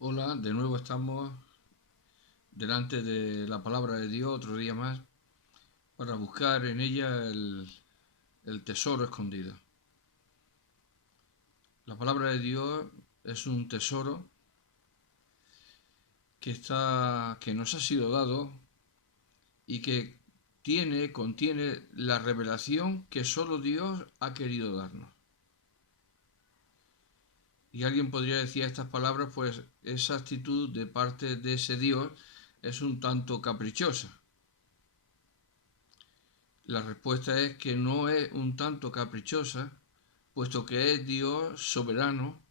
Hola, de nuevo estamos delante de la palabra de Dios otro día más para buscar en ella el tesoro escondido. La palabra de Dios es un tesoro que nos ha sido dado y que contiene la revelación que solo Dios ha querido darnos. Y alguien podría decir a estas palabras, pues esa actitud de parte de ese Dios es un tanto caprichosa. La respuesta es que no es un tanto caprichosa, puesto que es Dios soberano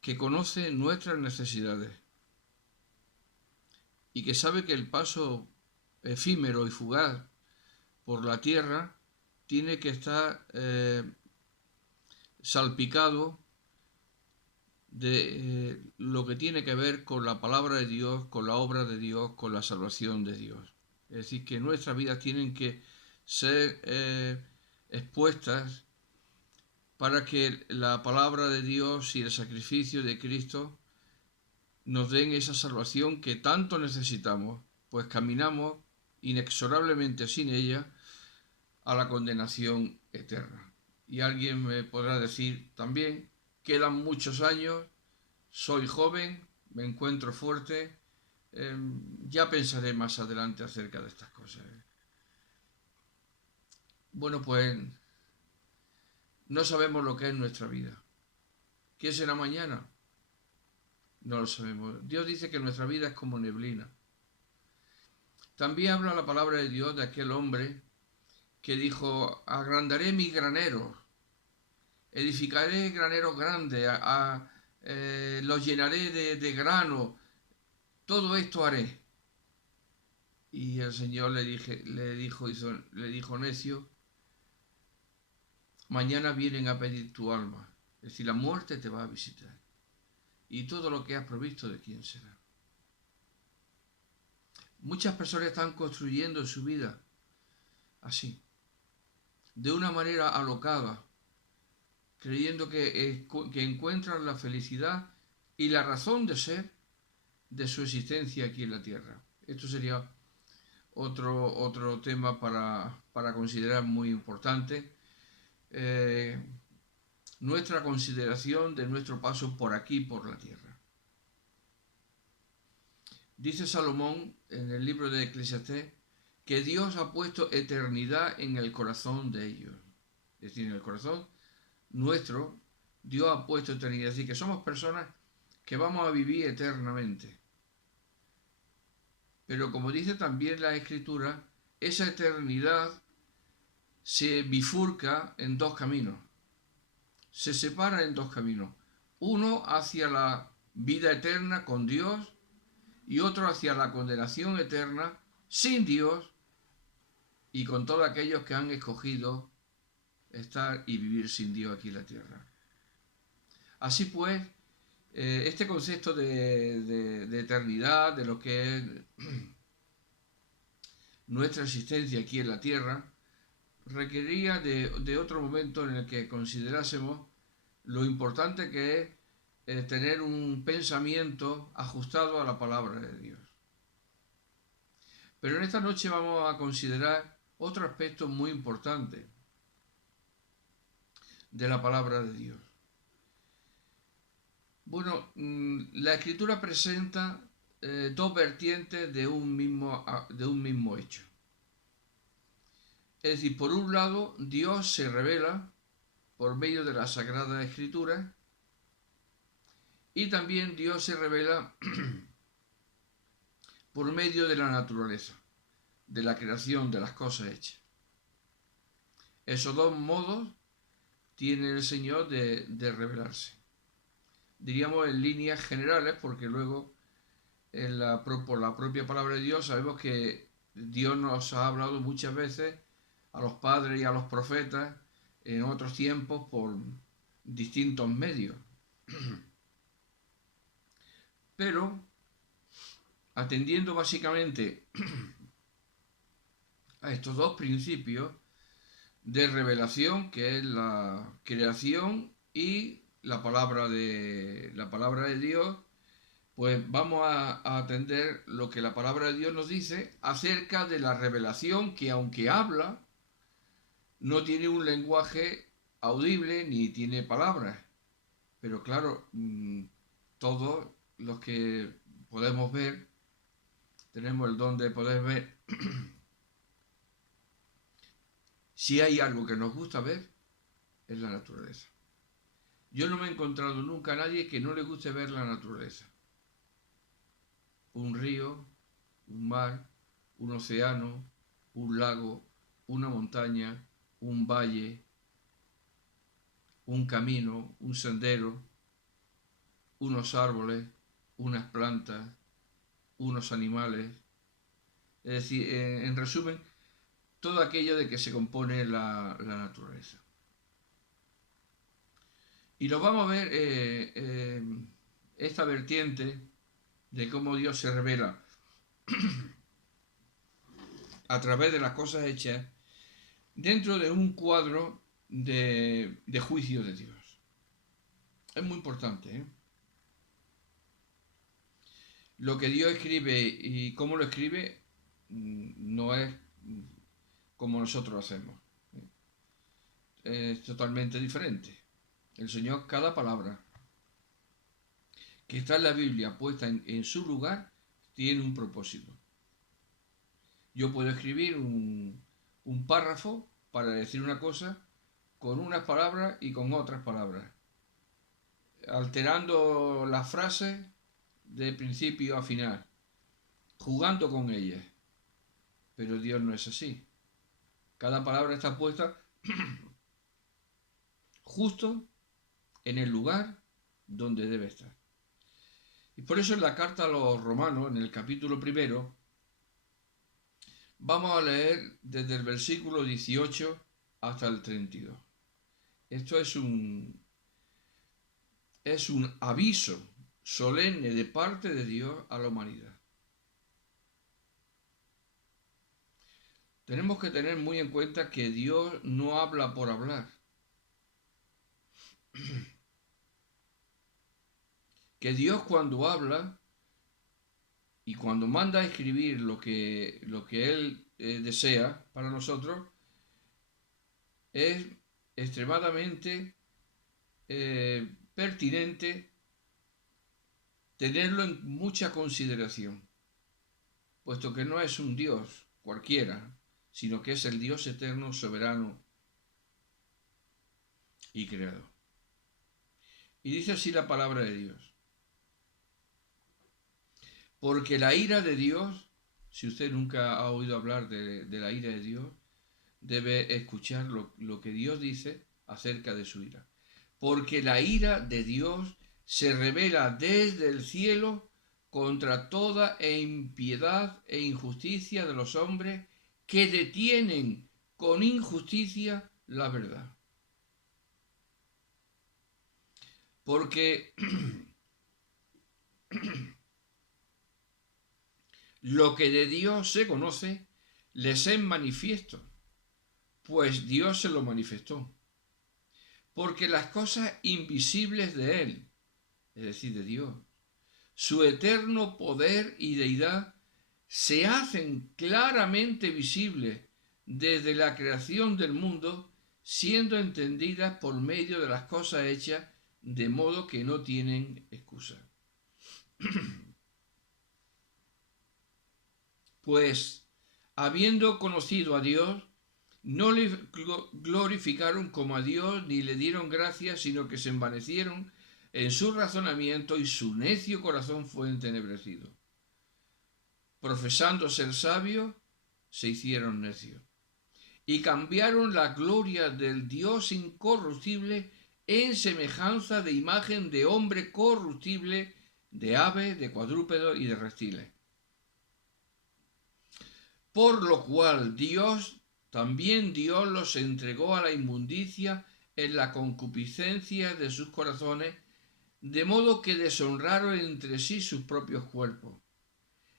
que conoce nuestras necesidades y que sabe que el paso efímero y fugaz por la tierra tiene que estar salpicado de lo que tiene que ver con la palabra de Dios, con la obra de Dios, con la salvación de Dios. Es decir, que nuestras vidas tienen que ser expuestas para que la palabra de Dios y el sacrificio de Cristo nos den esa salvación que tanto necesitamos, pues caminamos inexorablemente sin ella a la condenación eterna. Y alguien me podrá decir también, quedan muchos años, soy joven, me encuentro fuerte, ya pensaré más adelante acerca de estas cosas. Bueno, pues no sabemos lo que es nuestra vida. ¿Qué será mañana? No lo sabemos. Dios dice que nuestra vida es como neblina. También habla la palabra de Dios de aquel hombre que dijo, agrandaré mis graneros, edificaré graneros grandes, los llenaré de grano, todo esto haré. Y el Señor le dijo necio, mañana vienen a pedir tu alma, es decir, la muerte te va a visitar. Y todo lo que has provisto, ¿de quién será? Muchas personas están construyendo su vida así, de una manera alocada, creyendo que encuentran la felicidad y la razón de ser de su existencia aquí en la Tierra. Esto sería otro tema para considerar muy importante. Eh, Nuestra consideración de nuestro paso por aquí, por la Tierra. Dice Salomón en el libro de Eclesiastés que Dios ha puesto eternidad en el corazón de ellos. Es decir, en el corazón nuestro, Dios ha puesto eternidad. Es decir, que somos personas que vamos a vivir eternamente. Pero como dice también la Escritura, esa eternidad se bifurca en dos caminos. Se separa en dos caminos. Uno hacia la vida eterna con Dios y otro hacia la condenación eterna sin Dios y con todos aquellos que han escogido estar y vivir sin Dios aquí en la tierra. Así pues, este concepto de eternidad, de lo que es nuestra existencia aquí en la tierra, requeriría de otro momento en el que considerásemos lo importante que es tener un pensamiento ajustado a la palabra de Dios. Pero en esta noche vamos a considerar otro aspecto muy importante de la palabra de Dios. Bueno, la escritura presenta dos vertientes de un mismo hecho. Es decir, por un lado, Dios se revela por medio de la Sagrada Escritura y también Dios se revela por medio de la naturaleza, de la creación, de las cosas hechas. Esos dos modos tiene el Señor de revelarse. Diríamos en líneas generales, porque luego por la propia palabra de Dios sabemos que Dios nos ha hablado muchas veces a los padres y a los profetas en otros tiempos por distintos medios. Pero atendiendo básicamente a estos dos principios de revelación, que es la creación y la palabra de Dios, pues vamos a atender lo que la palabra de Dios nos dice acerca de la revelación, que aunque habla, no tiene un lenguaje audible ni tiene palabras. Pero claro, todos los que podemos ver, tenemos el don de poder ver. Si hay algo que nos gusta ver, es la naturaleza. Yo no me he encontrado nunca a nadie que no le guste ver la naturaleza. Un río, un mar, un océano, un lago, una montaña, un valle, un camino, un sendero, unos árboles, unas plantas, unos animales. Es decir, en resumen, todo aquello de que se compone la naturaleza. Y lo vamos a ver esta vertiente de cómo Dios se revela a través de las cosas hechas dentro de un cuadro de juicio de Dios. Es muy importante, ¿eh? Lo que Dios escribe y cómo lo escribe no es como nosotros hacemos. Es totalmente diferente. El Señor, cada palabra que está en la Biblia puesta en su lugar, tiene un propósito. Yo puedo escribir un párrafo para decir una cosa con unas palabras y con otras palabras, alterando las frases de principio a final, jugando con ellas. Pero Dios no es así. Cada palabra está puesta justo en el lugar donde debe estar. Y por eso en la carta a los romanos, en el capítulo 1, vamos a leer desde el versículo 18 hasta el 32. Esto es un aviso solemne de parte de Dios a la humanidad. Tenemos que tener muy en cuenta que Dios no habla por hablar. Que Dios, cuando habla y cuando manda a escribir lo que Él desea para nosotros, es extremadamente pertinente tenerlo en mucha consideración, puesto que no es un Dios cualquiera, sino que es el Dios eterno, soberano y creador. Y dice así la palabra de Dios. Porque la ira de Dios, si usted nunca ha oído hablar de la ira de Dios, debe escuchar lo que Dios dice acerca de su ira. Porque la ira de Dios se revela desde el cielo contra toda impiedad e injusticia de los hombres que detienen con injusticia la verdad. Porque lo que de Dios se conoce les es manifiesto, pues Dios se lo manifestó. Porque las cosas invisibles de Él, es decir, de Dios, su eterno poder y deidad, se hacen claramente visibles desde la creación del mundo, siendo entendidas por medio de las cosas hechas, de modo que no tienen excusa. Pues, habiendo conocido a Dios, no le glorificaron como a Dios ni le dieron gracias, sino que se envanecieron en su razonamiento y su necio corazón fue entenebrecido. Profesando ser sabios, se hicieron necios y cambiaron la gloria del Dios incorruptible en semejanza de imagen de hombre corruptible, de ave, de cuadrúpedo y de reptiles. Por lo cual también Dios los entregó a la inmundicia en la concupiscencia de sus corazones, de modo que deshonraron entre sí sus propios cuerpos,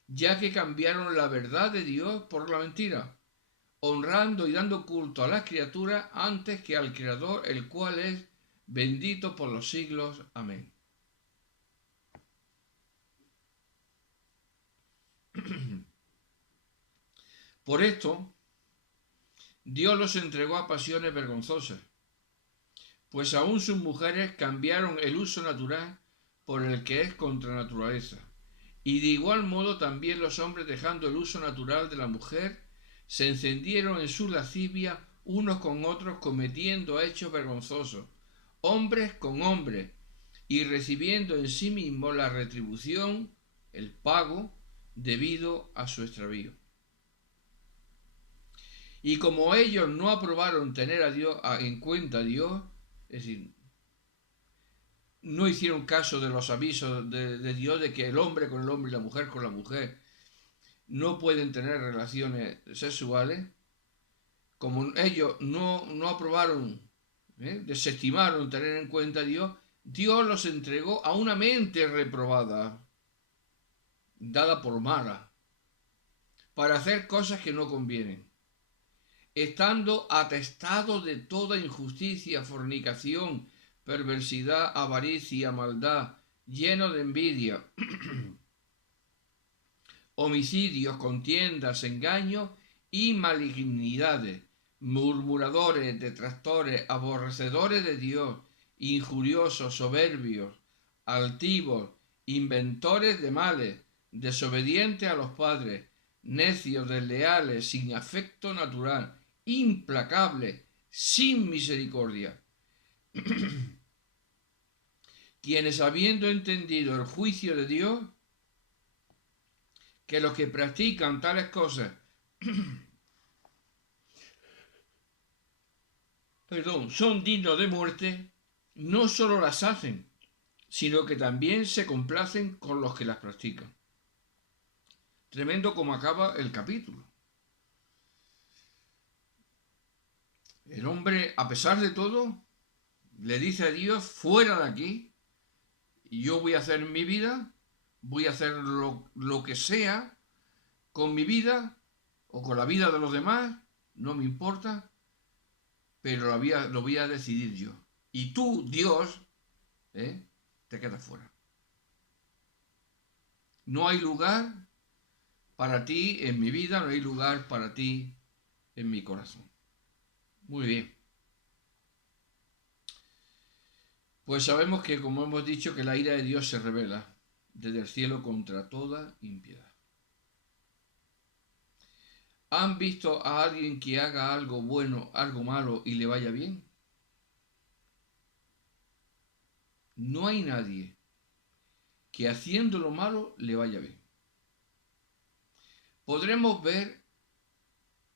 ya que cambiaron la verdad de Dios por la mentira, honrando y dando culto a las criaturas antes que al Creador, el cual es bendito por los siglos. Amén. Por esto, Dios los entregó a pasiones vergonzosas, pues aún sus mujeres cambiaron el uso natural por el que es contra naturaleza. Y de igual modo también los hombres, dejando el uso natural de la mujer, se encendieron en su lascivia unos con otros, cometiendo hechos vergonzosos, hombres con hombres, y recibiendo en sí mismos la retribución, el pago, debido a su extravío. Y como ellos no aprobaron tener a Dios en cuenta a Dios, es decir, no hicieron caso de los avisos de Dios de que el hombre con el hombre y la mujer con la mujer no pueden tener relaciones sexuales, como ellos no aprobaron, desestimaron tener en cuenta a Dios, Dios los entregó a una mente reprobada, dada por mala, para hacer cosas que no convienen, estando atestados de toda injusticia, fornicación, perversidad, avaricia, maldad, lleno de envidia, homicidios, contiendas, engaños y malignidades, murmuradores, detractores, aborrecedores de Dios, injuriosos, soberbios, altivos, inventores de males, desobedientes a los padres, necios, desleales, sin afecto natural, implacables, sin misericordia, quienes habiendo entendido el juicio de Dios, que los que practican tales cosas son dignos de muerte, no solo las hacen, sino que también se complacen con los que las practican. Tremendo como acaba el capítulo. El hombre, a pesar de todo, le dice a Dios, fuera de aquí, yo voy a hacer mi vida, voy a hacer lo que sea con mi vida o con la vida de los demás, no me importa, pero lo voy a decidir yo. Y tú, Dios, te quedas fuera. No hay lugar para ti en mi vida, no hay lugar para ti en mi corazón. Muy bien. Pues sabemos que, como hemos dicho, que la ira de Dios se revela desde el cielo contra toda impiedad. ¿Han visto a alguien que haga algo bueno, algo malo y le vaya bien? No hay nadie que haciendo lo malo le vaya bien. Podremos ver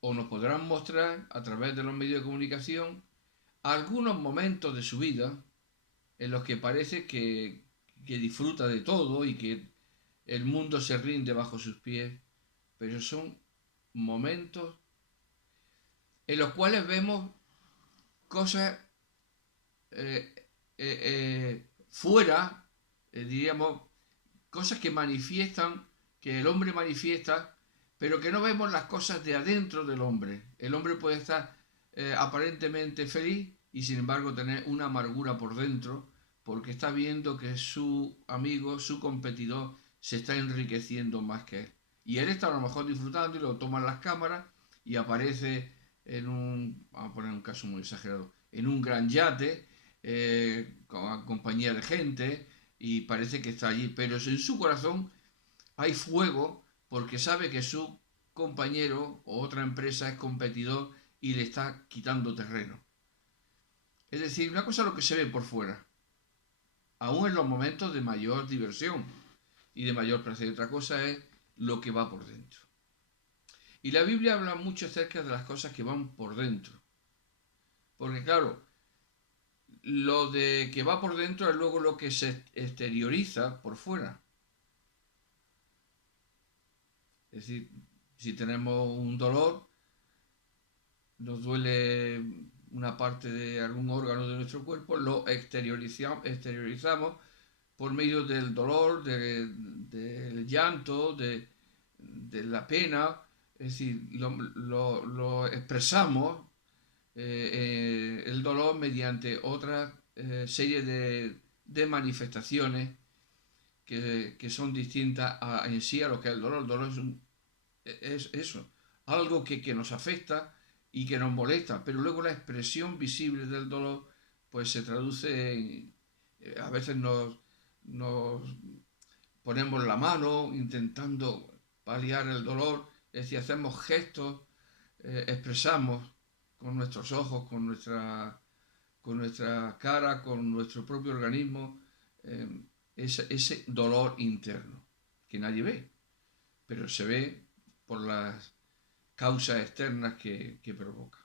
o nos podrán mostrar a través de los medios de comunicación algunos momentos de su vida en los que parece que disfruta de todo y que el mundo se rinde bajo sus pies, pero son momentos en los cuales vemos cosas fuera, diríamos, cosas que manifiestan, que el hombre manifiesta, pero que no vemos las cosas de adentro del hombre. El hombre puede estar aparentemente feliz y sin embargo tener una amargura por dentro porque está viendo que su amigo, su competidor, se está enriqueciendo más que él. Y él está a lo mejor disfrutando y lo toman las cámaras y aparece en un, vamos a poner un caso muy exagerado, en un gran yate, con compañía de gente, y parece que está allí, pero en su corazón hay fuego porque sabe que su compañero o otra empresa es competidor y le está quitando terreno. Es decir, una cosa es lo que se ve por fuera, aún en los momentos de mayor diversión y de mayor placer, y otra cosa es lo que va por dentro. Y la Biblia habla mucho acerca de las cosas que van por dentro. Porque claro, lo de que va por dentro es luego lo que se exterioriza por fuera. Es decir, si tenemos un dolor, nos duele una parte de algún órgano de nuestro cuerpo, lo exteriorizamos por medio del dolor, del llanto, de la pena, es decir, lo expresamos el dolor mediante otras serie de manifestaciones que son distintas en sí a lo que es el dolor. El dolor es eso, algo que nos afecta y que nos molesta, pero luego la expresión visible del dolor pues se traduce en, a veces nos ponemos la mano intentando paliar el dolor, es decir, hacemos gestos, expresamos con nuestros ojos, con nuestra cara, con nuestro propio organismo, ese dolor interno que nadie ve, pero se ve por las causas externas que provoca.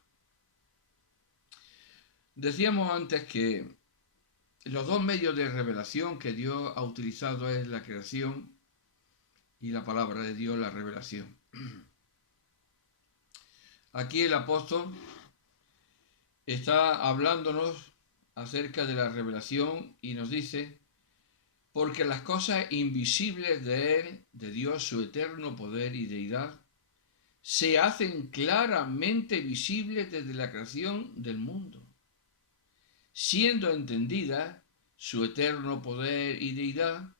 Decíamos antes que los dos medios de revelación que Dios ha utilizado es la creación y la palabra de Dios, la revelación. Aquí el apóstol está hablándonos acerca de la revelación y nos dice: porque las cosas invisibles de Él, de Dios, su eterno poder y deidad, se hacen claramente visibles desde la creación del mundo, siendo entendida su eterno poder y deidad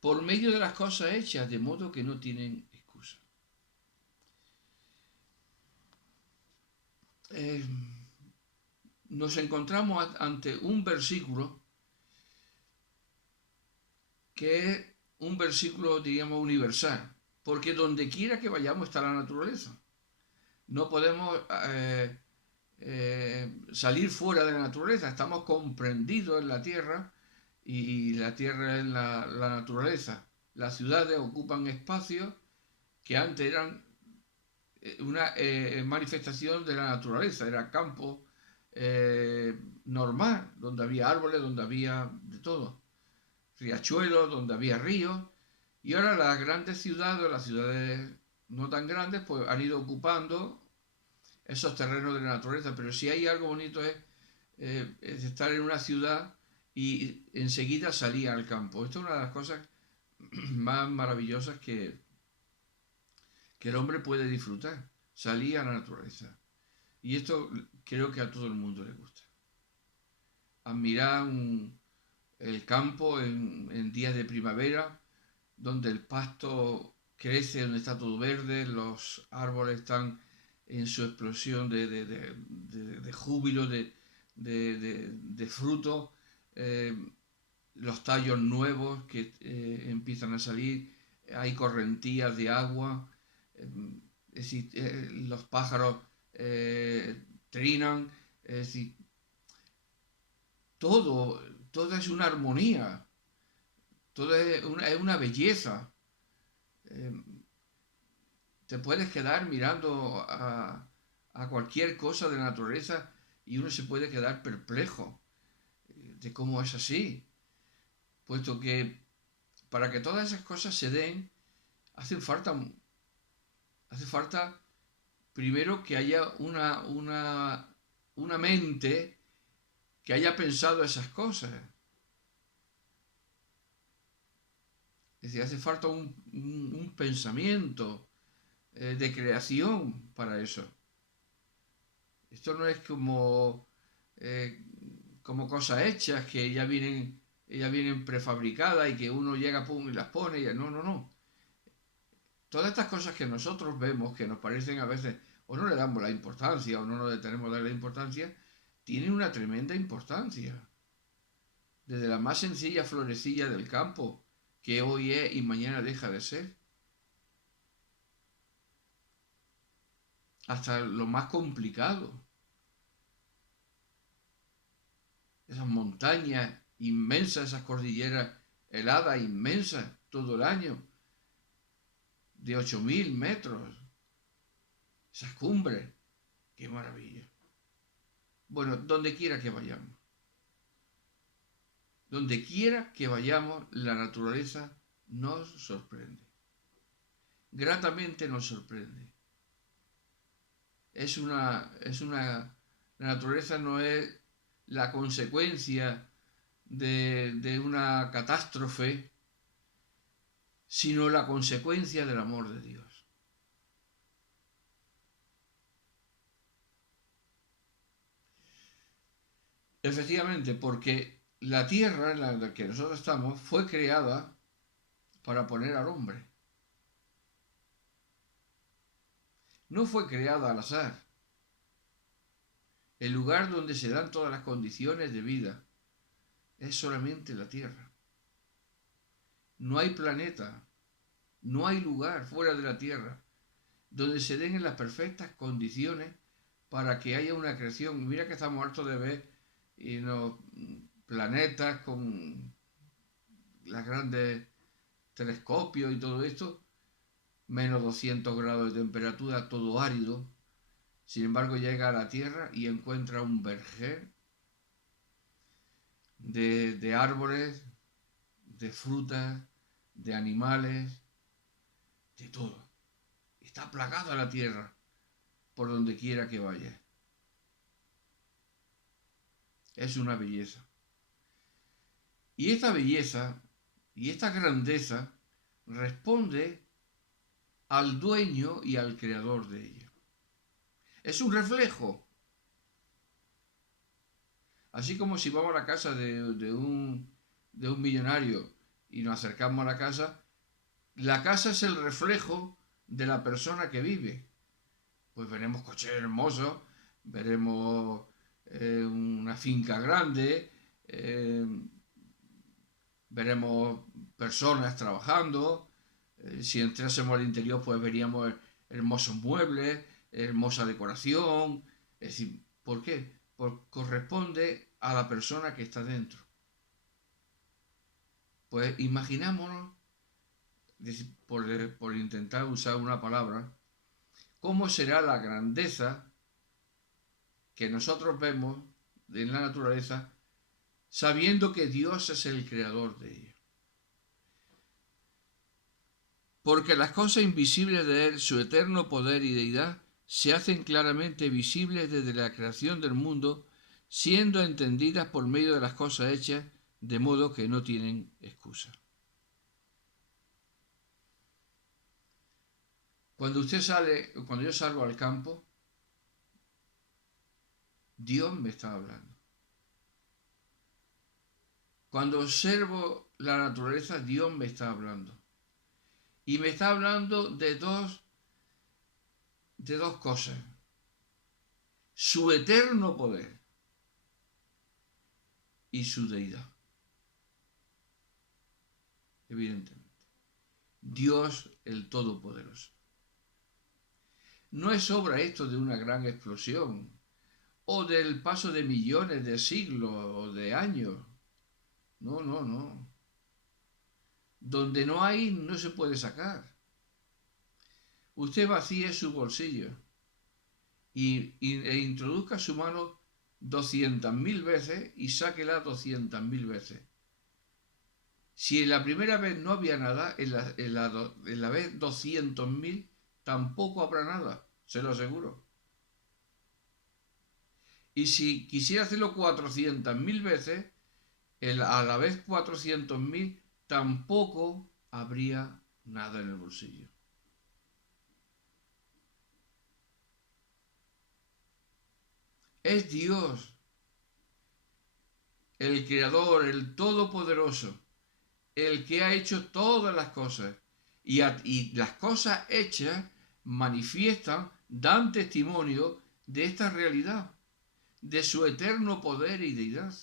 por medio de las cosas hechas, de modo que no tienen excusa. Nos encontramos ante un versículo que es un versículo, diríamos, universal, porque donde quiera que vayamos está la naturaleza. No podemos salir fuera de la naturaleza, estamos comprendidos en la tierra y la tierra es la naturaleza. Las ciudades ocupan espacios que antes eran una manifestación de la naturaleza, era campo normal, donde había árboles, donde había de todo, riachuelos, donde había ríos, y ahora las grandes ciudades, las ciudades no tan grandes, pues han ido ocupando esos terrenos de la naturaleza, pero si hay algo bonito es estar en una ciudad y enseguida salir al campo. Esto es una de las cosas más maravillosas que el hombre puede disfrutar, salir a la naturaleza. Y esto creo que a todo el mundo le gusta. Admirar el campo en días de primavera, donde el pasto crece, donde está todo verde, los árboles están en su explosión de júbilo, de fruto, los tallos nuevos que empiezan a salir, hay correntías de agua, es decir, los pájaros trinan, es decir, todo es una armonía, todo es una belleza. Te puedes quedar mirando a cualquier cosa de la naturaleza y uno se puede quedar perplejo de cómo es así, puesto que para que todas esas cosas se den, hace falta primero que haya una mente que haya pensado esas cosas. Es decir, hace falta un pensamiento de creación para eso. Esto no es como cosas hechas que ya vienen prefabricadas y que uno llega pum, y las pone. No. Todas estas cosas que nosotros vemos, que nos parecen a veces, o no le damos la importancia, o no nos detenemos de darle importancia, tienen una tremenda importancia. Desde la más sencilla florecilla del campo, que hoy es y mañana deja de ser, hasta lo más complicado. Esas montañas inmensas, esas cordilleras heladas inmensas todo el año, de 8.000 metros, esas cumbres, qué maravilla. Bueno, donde quiera que vayamos, la naturaleza nos sorprende, gratamente nos sorprende. La naturaleza no es la consecuencia de una catástrofe, sino la consecuencia del amor de Dios. Efectivamente, porque la tierra en la que nosotros estamos fue creada para poner al hombre. No fue creada al azar. El lugar donde se dan todas las condiciones de vida es solamente la tierra. No hay planeta, no hay lugar fuera de la tierra donde se den en las perfectas condiciones para que haya una creación. Mira que estamos hartos de ver planetas con las grandes telescopios y todo esto, menos 200 grados de temperatura, todo árido. Sin embargo, llega a la Tierra y encuentra un vergel de árboles, de frutas, de animales, de todo. Está plagada la Tierra por donde quiera que vaya. Es una belleza. Y esta belleza y esta grandeza responde al dueño y al creador de ella. Es un reflejo. Así como si vamos a la casa de un millonario y nos acercamos a la casa es el reflejo de la persona que vive. Pues veremos coches hermosos, veremos una finca grande, veremos personas trabajando. Si entrásemos al interior, pues veríamos hermosos muebles, hermosa decoración. Es decir, ¿por qué? Porque corresponde a la persona que está dentro. Pues imaginámonos, por intentar usar una palabra, cómo será la grandeza que nosotros vemos en la naturaleza, sabiendo que Dios es el creador de ella. Porque las cosas invisibles de Él, su eterno poder y deidad, se hacen claramente visibles desde la creación del mundo, siendo entendidas por medio de las cosas hechas, de modo que no tienen excusa. Cuando yo salgo al campo, Dios me está hablando. Cuando observo la naturaleza, Dios me está hablando. Y me está hablando de dos cosas. Su eterno poder y su deidad. Evidentemente. Dios el Todopoderoso. No es obra esto de una gran explosión o del paso de millones de siglos o de años. No, no, no. Donde no hay, no se puede sacar. Usted vacíe su bolsillo e introduzca su mano 200.000 veces y sáquela 200.000 veces. Si en la primera vez no había nada, en la vez 200.000 tampoco habrá nada, se lo aseguro. Y si quisiera hacerlo 400.000 veces, a la vez 400.000 tampoco habría nada en el bolsillo. Es Dios, el Creador, el Todopoderoso, el que ha hecho todas las cosas. Y las cosas hechas manifiestan, dan testimonio de esta realidad, de su eterno poder y deidad.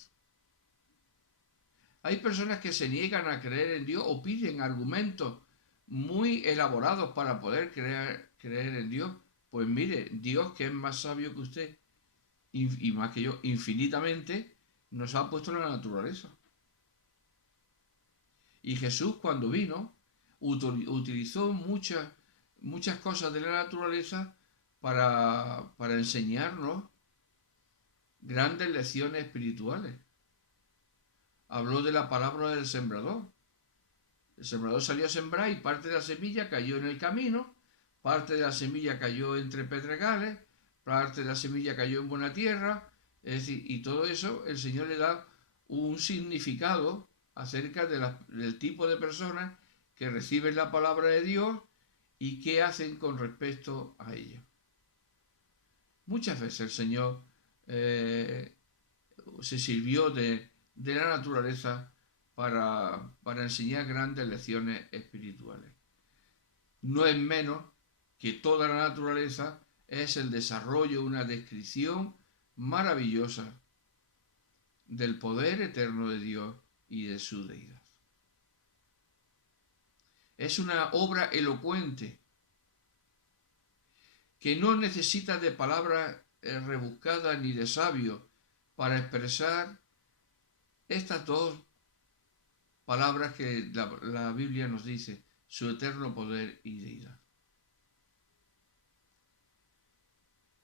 Hay personas que se niegan a creer en Dios o piden argumentos muy elaborados para poder creer en Dios. Pues mire, Dios, que es más sabio que usted y más que yo, infinitamente, nos ha puesto en la naturaleza. Y Jesús, cuando vino, utilizó muchas cosas de la naturaleza para enseñarnos grandes lecciones espirituales. Habló de la palabra del sembrador. El sembrador salió a sembrar y parte de la semilla cayó en el camino, parte de la semilla cayó entre pedregales, parte de la semilla cayó en buena tierra, es decir, y todo eso el Señor le da un significado acerca del tipo de personas que reciben la palabra de Dios y qué hacen con respecto a ella. Muchas veces el Señor se sirvió de la naturaleza para enseñar grandes lecciones espirituales. No es menos que toda la naturaleza es el desarrollo, una descripción maravillosa del poder eterno de Dios y de su deidad. Es una obra elocuente que no necesita de palabras rebuscadas ni de sabios para expresar estas dos palabras que la Biblia nos dice, su eterno poder y deidad.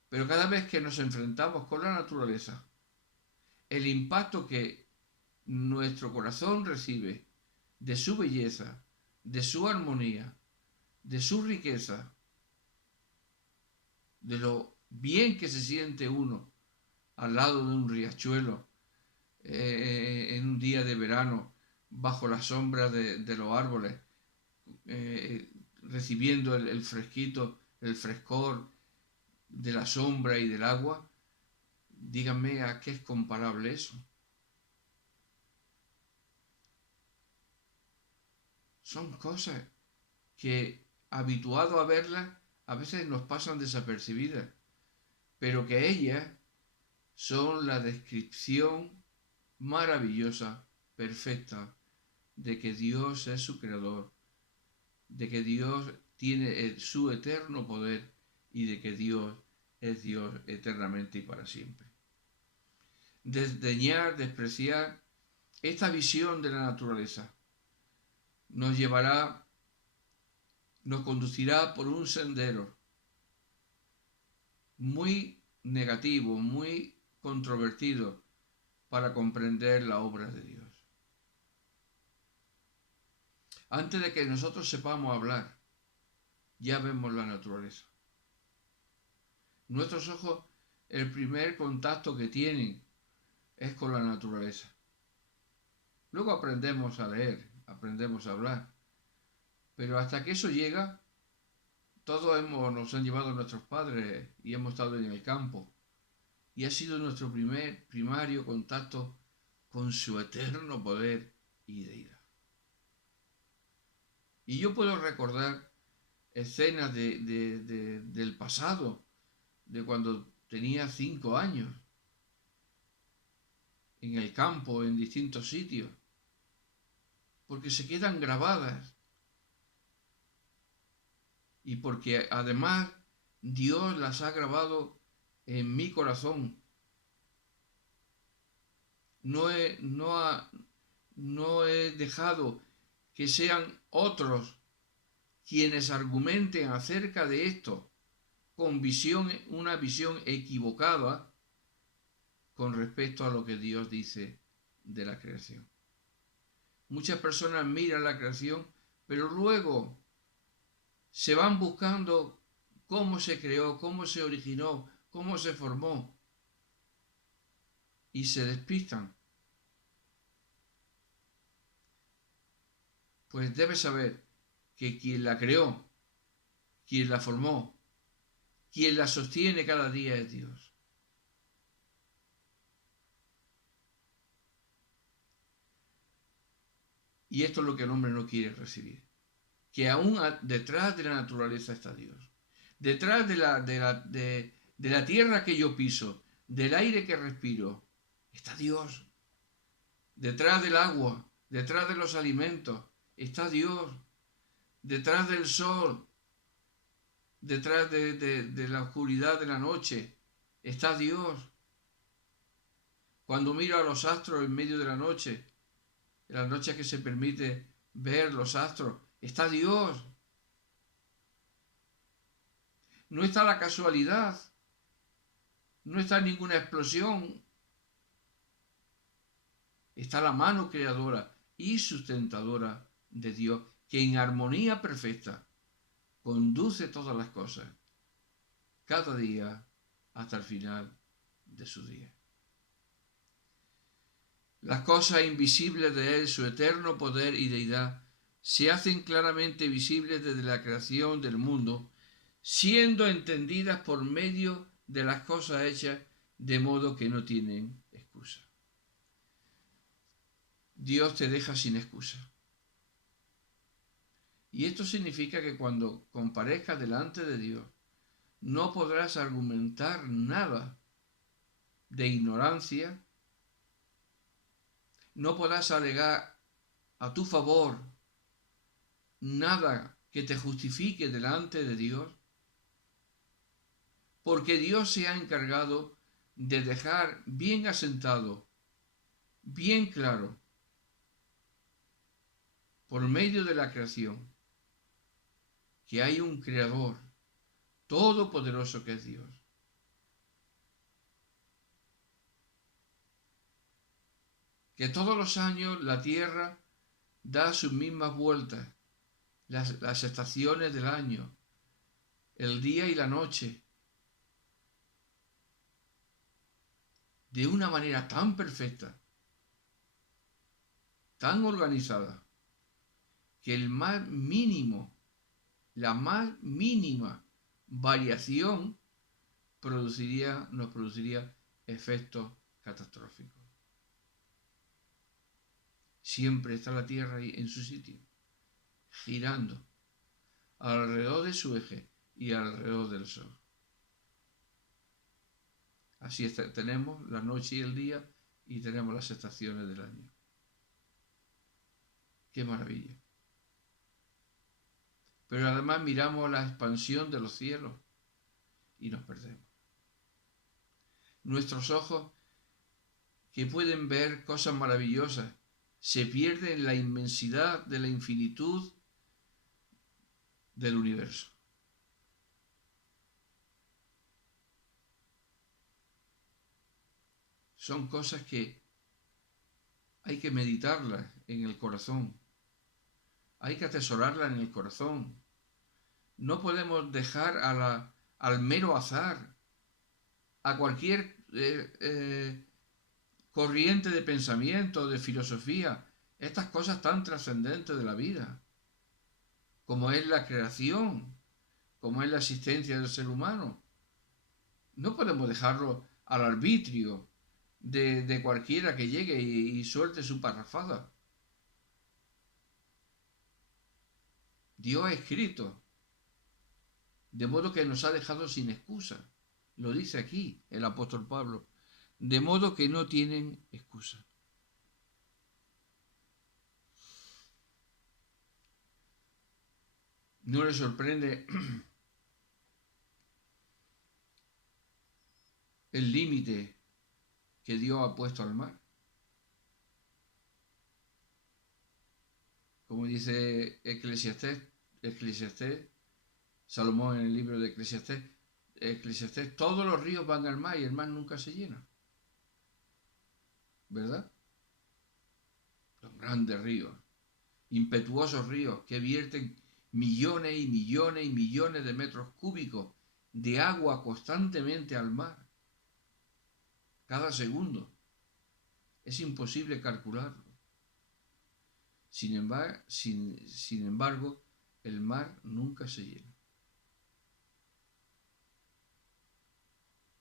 Pero cada vez que nos enfrentamos con la naturaleza, el impacto que nuestro corazón recibe de su belleza, de su armonía, de su riqueza, de lo bien que se siente uno al lado de un riachuelo en un día de verano, bajo la sombra de los árboles, recibiendo el fresquito, el frescor de la sombra y del agua. Díganme a qué es comparable eso. Son cosas que, habituados a verlas, a veces nos pasan desapercibidas, pero que ellas son la descripción maravillosa, perfecta, de que Dios es su creador, de que Dios tiene su eterno poder y de que Dios es Dios eternamente y para siempre. Desdeñar, despreciar esta visión de la naturaleza nos conducirá por un sendero muy negativo, muy controvertido para comprender la obra de Dios. Antes de que nosotros sepamos hablar, ya vemos la naturaleza. Nuestros ojos, el primer contacto que tienen es con la naturaleza. Luego aprendemos a leer, aprendemos a hablar. Pero hasta que eso llega, todos nos han llevado nuestros padres y hemos estado en el campo. Y ha sido nuestro primario contacto con su eterno poder y deidad. Y yo puedo recordar escenas del pasado, de cuando tenía 5 años, en el campo, en distintos sitios, porque se quedan grabadas y porque además Dios las ha grabado en mi corazón. No he dejado que sean otros quienes argumenten acerca de esto con una visión equivocada con respecto a lo que Dios dice de la creación. Muchas personas miran la creación, pero luego se van buscando cómo se creó, cómo se originó, cómo se formó, y se despistan. Pues debes saber que quien la creó, quien la formó, quien la sostiene cada día es Dios. Y esto es lo que el hombre no quiere recibir. Que aún detrás de la naturaleza está Dios. Detrás de la tierra que yo piso, del aire que respiro, está Dios. Detrás del agua, detrás de los alimentos, está Dios. Detrás del sol, detrás de la oscuridad de la noche, está Dios. Cuando miro a los astros en medio de la noche, en las noches que se permite ver los astros, está Dios. No está la casualidad, no está ninguna explosión. Está la mano creadora y sustentadora de Dios, que en armonía perfecta conduce todas las cosas, cada día hasta el final de su día. Las cosas invisibles de Él, su eterno poder y deidad, se hacen claramente visibles desde la creación del mundo, siendo entendidas por medio de las cosas hechas, de modo que no tienen excusa. Dios te deja sin excusa. Y esto significa que cuando comparezcas delante de Dios, no podrás argumentar nada de ignorancia, no podrás alegar a tu favor nada que te justifique delante de Dios, porque Dios se ha encargado de dejar bien asentado, bien claro, por medio de la creación, que hay un creador todopoderoso que es Dios. Que todos los años la tierra da sus mismas vueltas, las estaciones del año, el día y la noche, de una manera tan perfecta, tan organizada, que el más mínimo, la más mínima variación nos produciría efectos catastróficos. Siempre está la Tierra ahí en su sitio, girando alrededor de su eje y alrededor del Sol. Así tenemos la noche y el día y tenemos las estaciones del año. ¡Qué maravilla! Pero además miramos la expansión de los cielos y nos perdemos. Nuestros ojos, que pueden ver cosas maravillosas, se pierden en la inmensidad de la infinitud del universo. Son cosas que hay que meditarlas en el corazón. Hay que atesorarlas en el corazón. No podemos dejar al mero azar, a cualquier corriente de pensamiento, de filosofía, estas cosas tan trascendentes de la vida, como es la creación, como es la existencia del ser humano. No podemos dejarlo al arbitrio de cualquiera que llegue y suelte su parrafada. Dios ha escrito, de modo que nos ha dejado sin excusa. Lo dice aquí el apóstol Pablo. De modo que no tienen excusa. ¿No les sorprende el límite que Dios ha puesto al mar? Como dice Eclesiastés, Salomón en el libro de Eclesiastés, todos los ríos van al mar y el mar nunca se llena. ¿Verdad? Los grandes ríos, impetuosos ríos que vierten millones y millones y millones de metros cúbicos de agua constantemente al mar, cada segundo. Es imposible calcularlo. Sin embargo, el mar nunca se llena.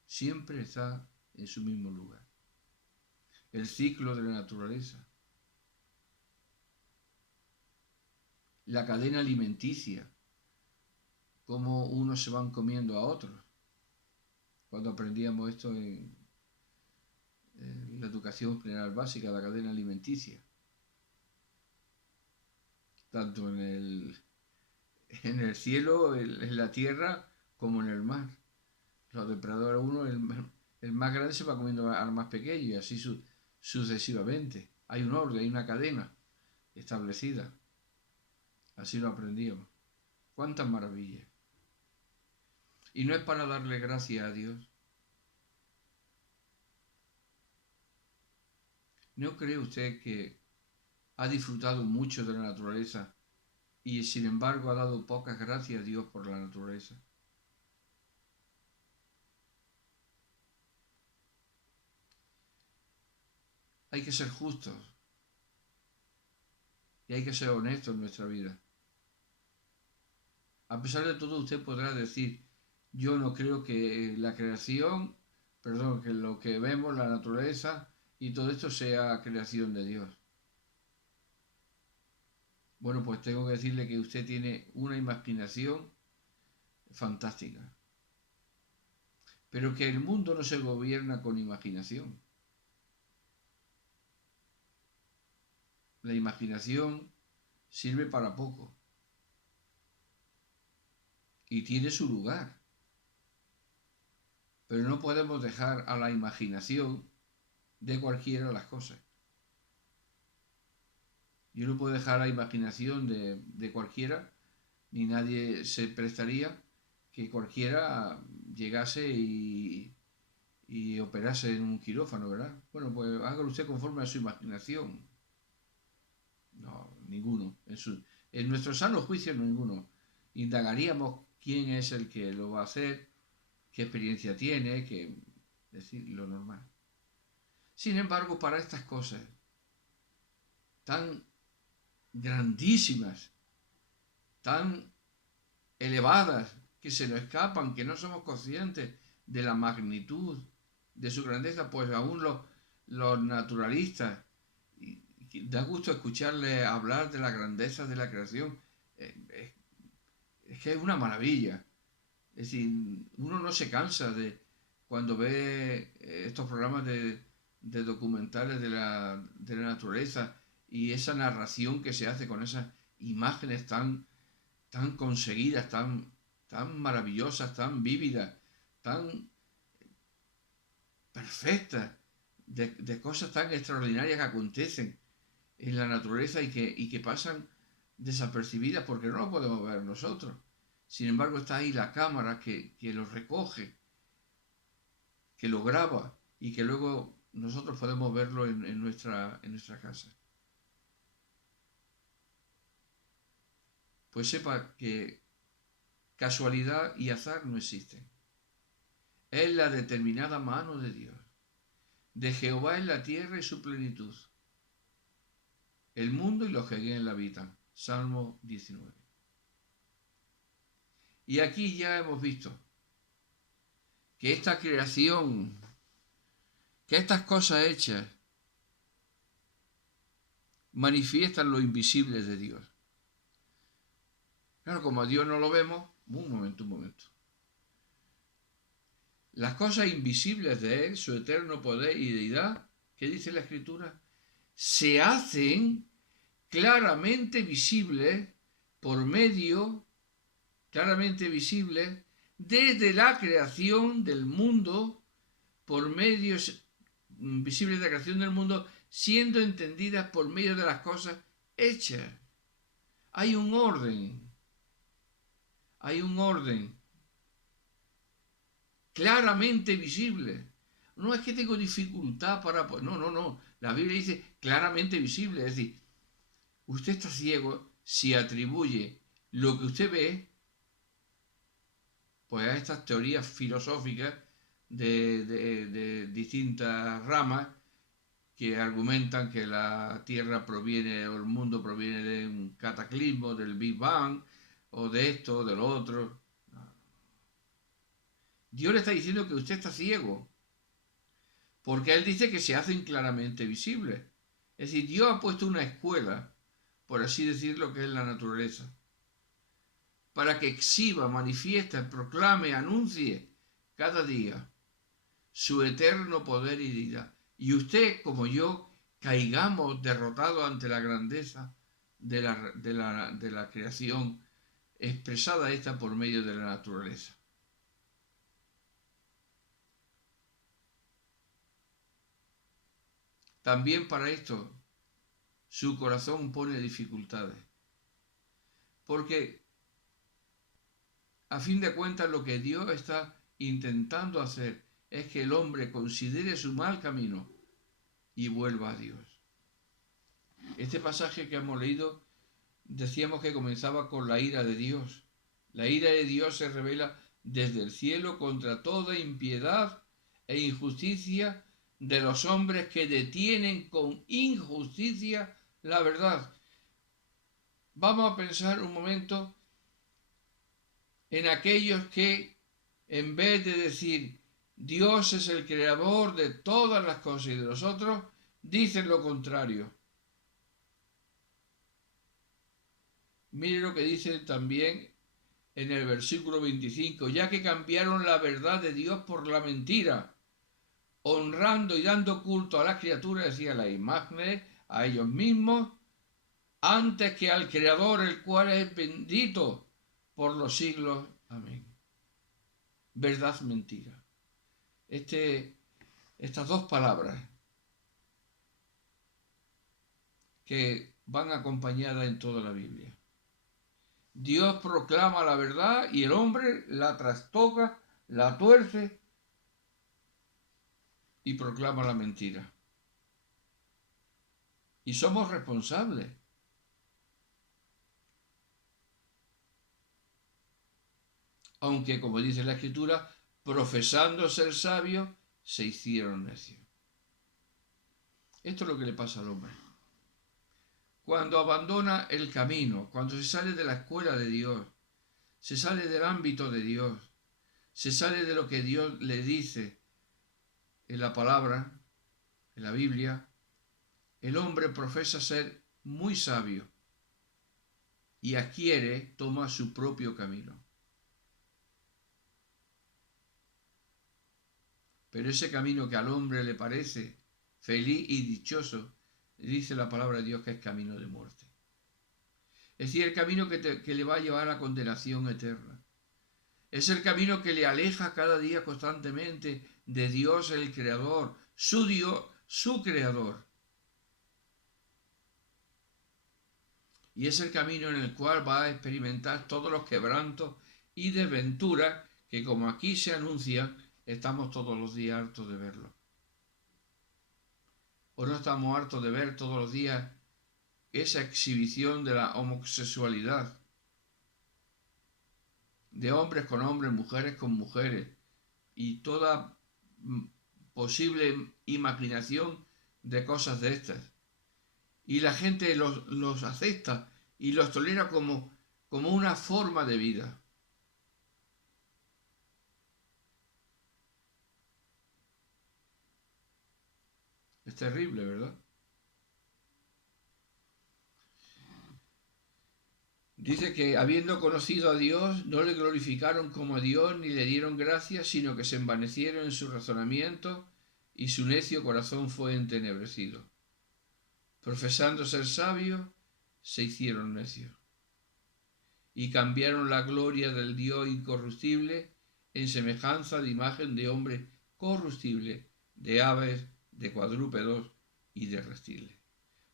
Siempre está en su mismo lugar. El ciclo de la naturaleza. La cadena alimenticia. Cómo unos se van comiendo a otros. Cuando aprendíamos esto en la educación general básica, la cadena alimenticia. Tanto en el cielo, en la tierra, como en el mar. Los depredadores, el más grande se va comiendo al más pequeño y así sucesivamente. Hay un orden, hay una cadena establecida. Así lo aprendíamos. ¡Cuántas maravillas! Y no es para darle gracias a Dios. ¿No cree usted que ha disfrutado mucho de la naturaleza y sin embargo ha dado pocas gracias a Dios por la naturaleza? Hay que ser justos y hay que ser honestos en nuestra vida. A pesar de todo, usted podrá decir, yo no creo que la creación, que lo que vemos, la naturaleza y todo esto sea creación de Dios. Bueno, pues tengo que decirle que usted tiene una imaginación fantástica. Pero que el mundo no se gobierna con imaginación. La imaginación sirve para poco y tiene su lugar. Pero no podemos dejar a la imaginación de cualquiera las cosas. Yo no puedo dejar la imaginación de cualquiera, ni nadie se prestaría que cualquiera llegase y operase en un quirófano, ¿verdad? Bueno, pues hágalo usted conforme a su imaginación. No, ninguno. En nuestro sano juicio, ninguno. Indagaríamos quién es el que lo va a hacer, qué experiencia tiene, es decir, lo normal. Sin embargo, para estas cosas tan grandísimas, tan elevadas, que se nos escapan, que no somos conscientes de la magnitud de su grandeza, pues aún los naturalistas, da gusto escucharle hablar de la grandeza de la creación. Es que es una maravilla. Es decir, uno no se cansa de cuando ve estos programas de documentales de la naturaleza y esa narración que se hace con esas imágenes tan conseguidas, tan maravillosas, tan vívidas, tan perfectas, de cosas tan extraordinarias que acontecen en la naturaleza y que pasan desapercibidas porque no lo podemos ver nosotros. Sin embargo, está ahí la cámara que lo recoge, que lo graba y que luego nosotros podemos verlo en nuestra casa. Pues sepa que casualidad y azar no existen. Es la determinada mano de Dios. De Jehová es la tierra y su plenitud, el mundo y los que en él habitan. Salmo 19. Y aquí ya hemos visto que esta creación, que estas cosas hechas, manifiestan lo invisible de Dios. Claro, como a Dios no lo vemos, un momento. Las cosas invisibles de Él, su eterno poder y deidad, ¿qué dice la Escritura? Se hacen claramente visibles por medio, claramente visibles, desde la creación del mundo, por medios visibles de la creación del mundo, siendo entendidas por medio de las cosas hechas. Hay un orden claramente visible. No es que tengo dificultad para... No. La Biblia dice claramente visible. Es decir, usted está ciego si atribuye lo que usted ve pues a estas teorías filosóficas de distintas ramas que argumentan que la Tierra proviene o el mundo proviene de un cataclismo, del Big Bang, o de esto o de lo otro. Dios le está diciendo que usted está ciego, porque Él dice que se hacen claramente visibles. Es decir, Dios ha puesto una escuela, por así decirlo, que es la naturaleza, para que exhiba, manifieste, proclame, anuncie cada día su eterno poder y deidad. Y usted, como yo, caigamos derrotados ante la grandeza de la creación, expresada esta por medio de la naturaleza. También para esto su corazón pone dificultades. Porque a fin de cuentas lo que Dios está intentando hacer es que el hombre considere su mal camino y vuelva a Dios. Este pasaje que hemos leído decíamos que comenzaba con la ira de Dios. La ira de Dios se revela desde el cielo contra toda impiedad e injusticia de los hombres que detienen con injusticia la verdad. Vamos a pensar un momento en aquellos que, en vez de decir Dios es el creador de todas las cosas y de nosotros, dicen lo contrario. Mire lo que dice también en el versículo 25, ya que cambiaron la verdad de Dios por la mentira, honrando y dando culto a las criaturas, decía, las imágenes, a ellos mismos, antes que al Creador, el cual es bendito por los siglos. Amén. Verdad, mentira. Estas dos palabras que van acompañadas en toda la Biblia. Dios proclama la verdad y el hombre la trastoca, la tuerce y proclama la mentira. Y somos responsables. Aunque, como dice la Escritura, profesando ser sabios, se hicieron necios. Esto es lo que le pasa al hombre. Cuando abandona el camino, cuando se sale de la escuela de Dios, se sale del ámbito de Dios, se sale de lo que Dios le dice en la palabra, en la Biblia, el hombre profesa ser muy sabio y toma su propio camino. Pero ese camino que al hombre le parece feliz y dichoso, dice la palabra de Dios que es camino de muerte. Es decir, el camino que le va a llevar a la condenación eterna. Es el camino que le aleja cada día constantemente de Dios el Creador, su Dios, su Creador. Y es el camino en el cual va a experimentar todos los quebrantos y desventuras que, como aquí se anuncia, estamos todos los días hartos de verlo. ¿O no estamos hartos de ver todos los días esa exhibición de la homosexualidad? De hombres con hombres, mujeres con mujeres, y toda posible imaginación de cosas de estas. Y la gente los acepta y los tolera como una forma de vida. Es terrible, ¿verdad? Dice que habiendo conocido a Dios, no le glorificaron como a Dios ni le dieron gracias, sino que se envanecieron en su razonamiento y su necio corazón fue entenebrecido. Profesando ser sabios, se hicieron necios y cambiaron la gloria del Dios incorruptible en semejanza de imagen de hombre corruptible, de aves, de cuadrúpedos y de reptiles.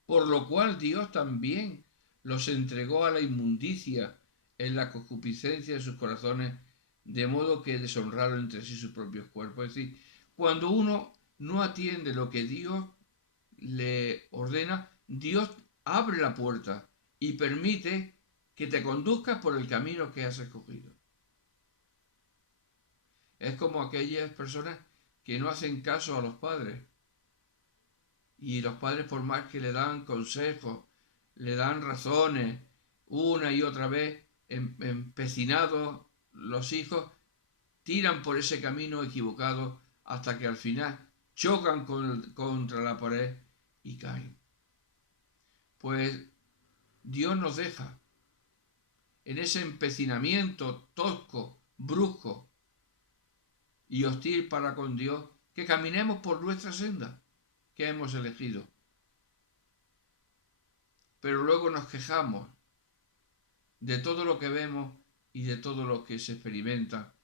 Por lo cual Dios también los entregó a la inmundicia en la concupiscencia de sus corazones, de modo que deshonraron entre sí sus propios cuerpos. Es decir, cuando uno no atiende lo que Dios le ordena, Dios abre la puerta y permite que te conduzcas por el camino que has escogido. Es como aquellas personas que no hacen caso a los padres. Y los padres, por más que le dan consejos, le dan razones, una y otra vez, empecinados, los hijos tiran por ese camino equivocado hasta que al final chocan contra la pared y caen. Pues Dios nos deja en ese empecinamiento tosco, brusco y hostil para con Dios, que caminemos por nuestra senda que hemos elegido. Pero luego nos quejamos de todo lo que vemos y de todo lo que se experimenta,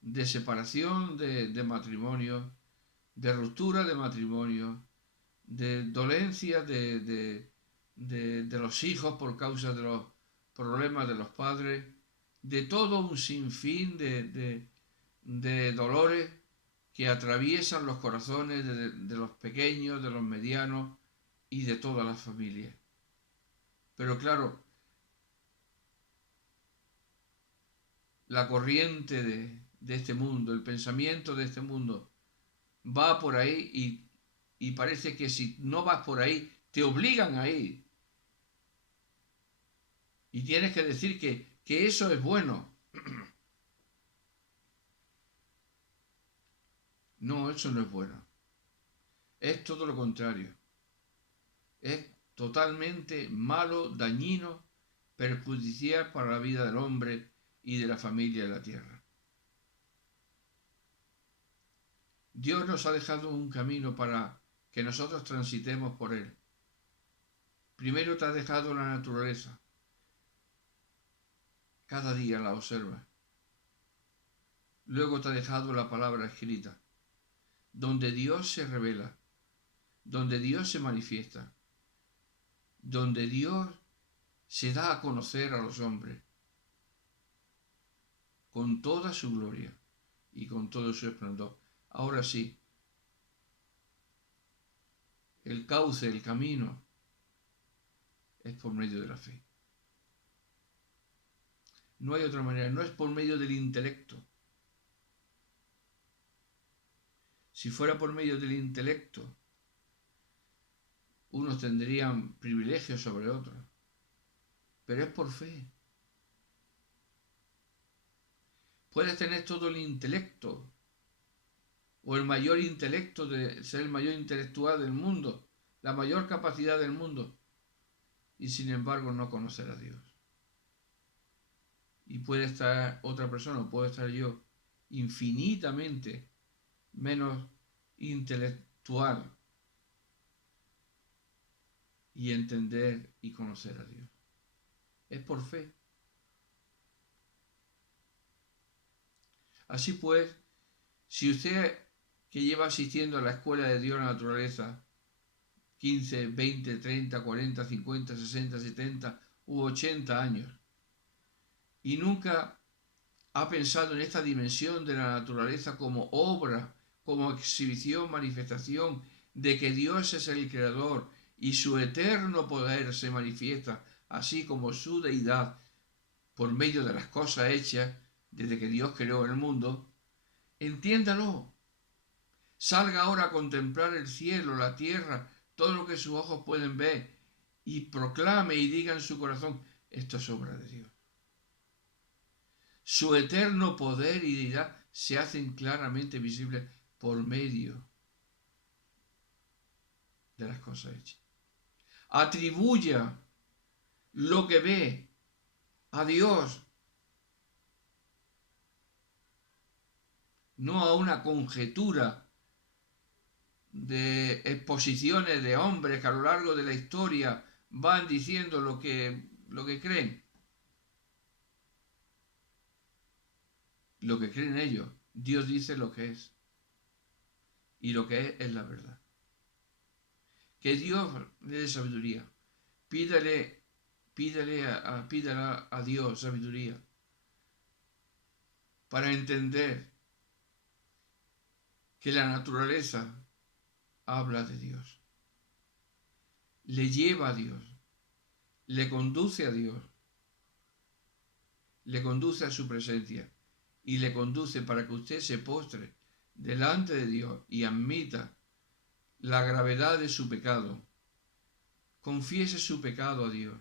de separación de matrimonio, de ruptura de matrimonio, de dolencia de los hijos por causa de los problemas de los padres, de todo un sinfín de dolores que atraviesan los corazones de los pequeños, de los medianos y de todas las familias. Pero claro, la corriente de este mundo, el pensamiento de este mundo, va por ahí y parece que si no vas por ahí, te obligan a ir. Y tienes que decir que eso es bueno. No, eso no es bueno. Es todo lo contrario. Es totalmente malo, dañino perjudicial para la vida del hombre y de la familia de la tierra. Dios nos ha dejado un camino para que nosotros transitemos por él. Primero te ha dejado la naturaleza. Cada día la observas. Luego te ha dejado la palabra escrita, donde Dios se revela, donde Dios se manifiesta, donde Dios se da a conocer a los hombres con toda su gloria y con todo su esplendor. Ahora sí, el cauce, el camino, es por medio de la fe. No hay otra manera, no es por medio del intelecto. Si fuera por medio del intelecto, unos tendrían privilegios sobre otros, pero es por fe. Puedes tener todo el intelecto, o el mayor intelecto de ser el mayor intelectual del mundo, la mayor capacidad del mundo, y sin embargo no conocer a Dios. Y puede estar otra persona, o puedo estar yo, infinitamente menos intelectual y entender y conocer a Dios. Es por fe. Así pues, si usted que lleva asistiendo a la escuela de Dios y la naturaleza 15, 20, 30, 40, 50, 60, 70 u 80 años y nunca ha pensado en esta dimensión de la naturaleza como obra, como exhibición, manifestación de que Dios es el creador y su eterno poder se manifiesta, así como su deidad, por medio de las cosas hechas desde que Dios creó el mundo, entiéndalo. Salga ahora a contemplar el cielo, la tierra, todo lo que sus ojos pueden ver, y proclame y diga en su corazón, esto es obra de Dios. Su eterno poder y deidad se hacen claramente visibles por medio de las cosas hechas. Atribuya lo que ve a Dios, no a una conjetura de exposiciones de hombres que a lo largo de la historia van diciendo lo que creen. Lo que creen ellos. Dios dice lo que es. Y lo que es la verdad. Que Dios le dé sabiduría. Pídale a Dios sabiduría para entender que la naturaleza habla de Dios. Le lleva a Dios. Le conduce a Dios. Le conduce a su presencia. Y le conduce para que usted se postre delante de Dios y admita la gravedad de su pecado. Confiese su pecado a Dios.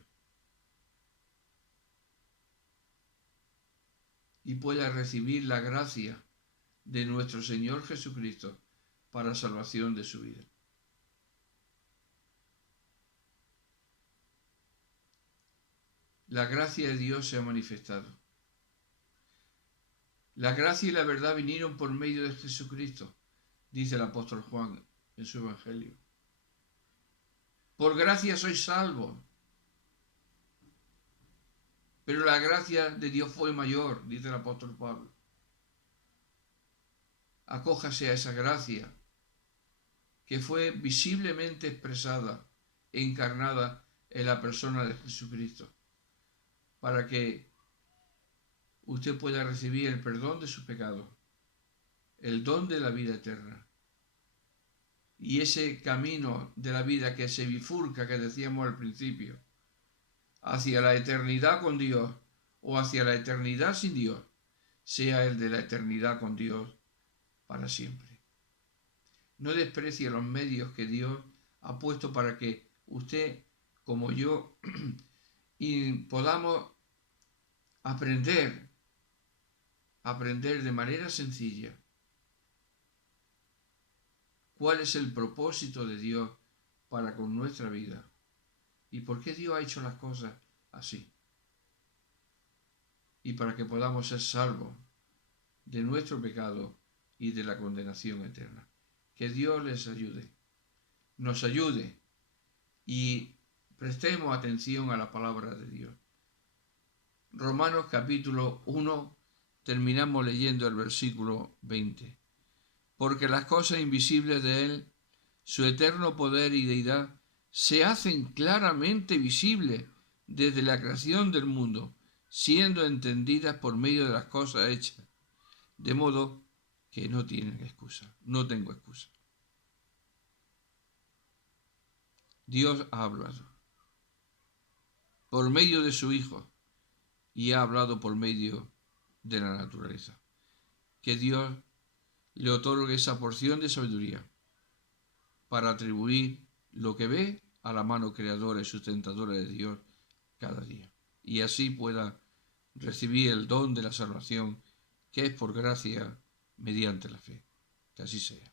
Y pueda recibir la gracia de nuestro Señor Jesucristo para salvación de su vida. La gracia de Dios se ha manifestado. La gracia y la verdad vinieron por medio de Jesucristo, dice el apóstol Juan en su Evangelio. Por gracia sois salvos. Pero la gracia de Dios fue mayor, dice el apóstol Pablo. Acójase a esa gracia que fue visiblemente expresada, encarnada en la persona de Jesucristo, para que usted pueda recibir el perdón de sus pecados, el don de la vida eterna. Y ese camino de la vida que se bifurca, que decíamos al principio, hacia la eternidad con Dios o hacia la eternidad sin Dios, sea el de la eternidad con Dios para siempre. No desprecie los medios que Dios ha puesto para que usted, como yo, y podamos aprender de manera sencilla cuál es el propósito de Dios para con nuestra vida y por qué Dios ha hecho las cosas así. y para que podamos ser salvos de nuestro pecado y de la condenación eterna. Que Dios les ayude, nos ayude y prestemos atención a la palabra de Dios. Romanos capítulo 1, terminamos leyendo el versículo 20. Porque las cosas invisibles de Él, su eterno poder y deidad, se hacen claramente visibles desde la creación del mundo, siendo entendidas por medio de las cosas hechas, de modo que no tienen excusa, no tengo excusa. Dios ha hablado por medio de su Hijo y ha hablado por medio de la naturaleza. Que Dios le otorgue esa porción de sabiduría para atribuir lo que ve a la mano creadora y sustentadora de Dios cada día, y así pueda recibir el don de la salvación, que es por gracia mediante la fe. Que así sea.